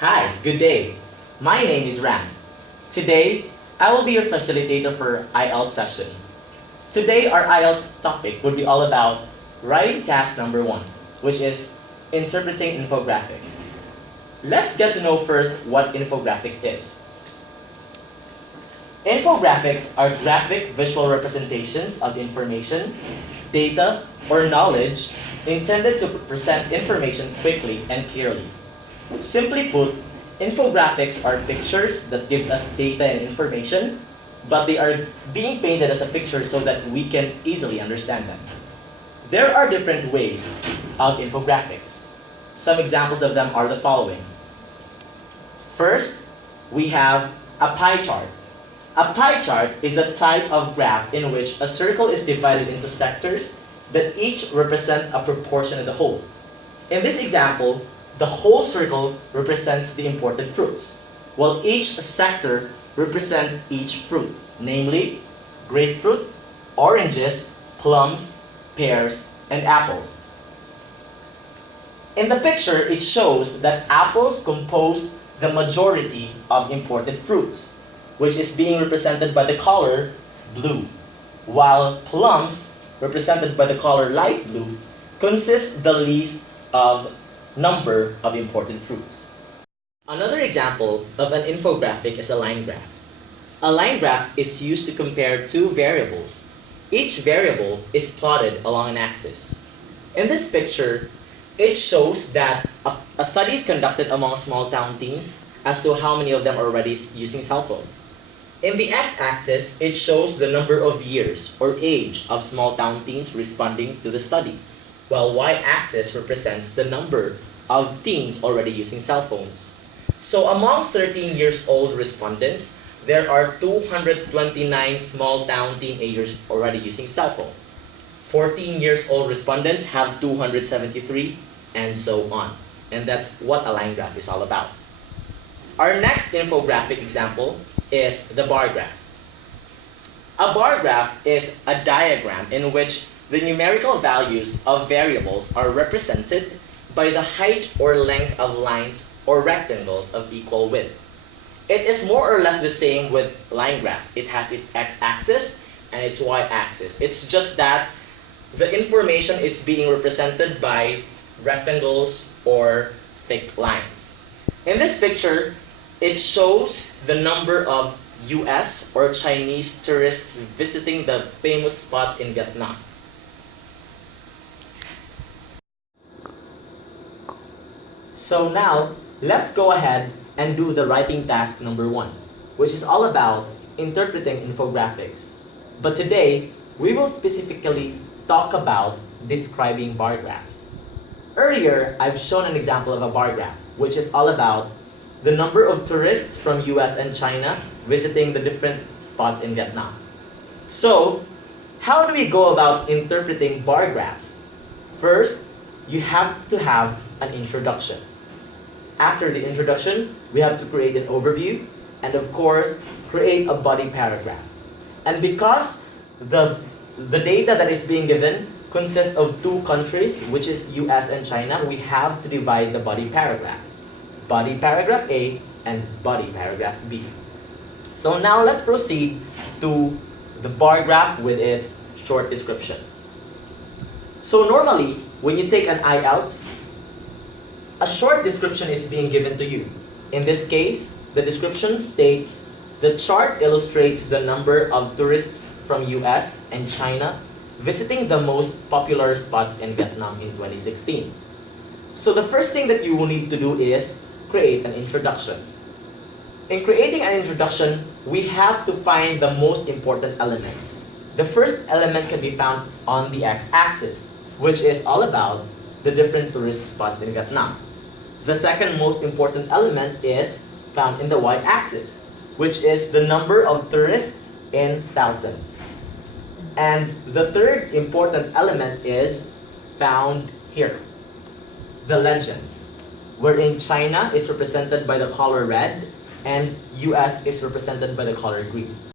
Hi, good day. My name is Ram. Today, I will be your facilitator for IELTS session. Today, our IELTS topic would be all about writing task number 1, which is interpreting infographics. Let's get to know first what infographics is. Infographics are graphic visual representations of information, data, or knowledge intended to present information quickly and clearly. Simply put, infographics are pictures that gives us data and information, but they are being painted as a picture so that we can easily understand them. There are different ways of infographics. Some examples of them are the following. First, we have a pie chart. A pie chart is a type of graph in which a circle is divided into sectors that each represent a proportion of the whole. In this example, the whole circle represents the imported fruits, while each sector represents each fruit, namely grapefruit, oranges, plums, pears, and apples. In the picture, it shows that apples compose the majority of imported fruits, which is being represented by the color blue, while plums, represented by the color light blue, consist the least of number of imported fruits. Another example of an infographic is a line graph. A line graph is used to compare two variables. Each variable is plotted along an axis. In this picture, it shows that a study is conducted among small town teens as to how many of them are already using cell phones. In the x-axis, it shows the number of years or age of small town teens responding to the study, while y-axis represents the number of teens already using cell phones. So among 13 years old respondents, there are 229 small town teenagers already using cell phone. 14 years old respondents have 273, and so on. And that's what a line graph is all about. Our next infographic example is the bar graph. A bar graph is a diagram in which the numerical values of variables are represented by the height or length of lines or rectangles of equal width. It is more or less the same with line graph. It has its x-axis and its y-axis. It's just that the information is being represented by rectangles or thick lines. In this picture, it shows the number of US or Chinese tourists visiting the famous spots in Vietnam. So now, let's go ahead and do the writing task number 1, which is all about interpreting infographics. But today, we will specifically talk about describing bar graphs. Earlier, I've shown an example of a bar graph, which is all about the number of tourists from US and China visiting the different spots in Vietnam. So, how do we go about interpreting bar graphs? First, you have to have an introduction. After the introduction, we have to create an overview and of course, create a body paragraph. And because the data that is being given consists of two countries, which is US and China, we have to divide the body paragraph. Body paragraph A and body paragraph B. So now let's proceed to the bar graph with its short description. So normally, when you take an IELTS, a short description is being given to you. In this case, the description states, the chart illustrates the number of tourists from US and China visiting the most popular spots in Vietnam in 2016. So the first thing that you will need to do is create an introduction. In creating an introduction, we have to find the most important elements. The first element can be found on the x-axis, which is all about the different tourist spots in Vietnam. The second most important element is found in the y-axis, which is the number of tourists in thousands. And the third important element is found here, the legends, wherein China is represented by the color red and US is represented by the color green.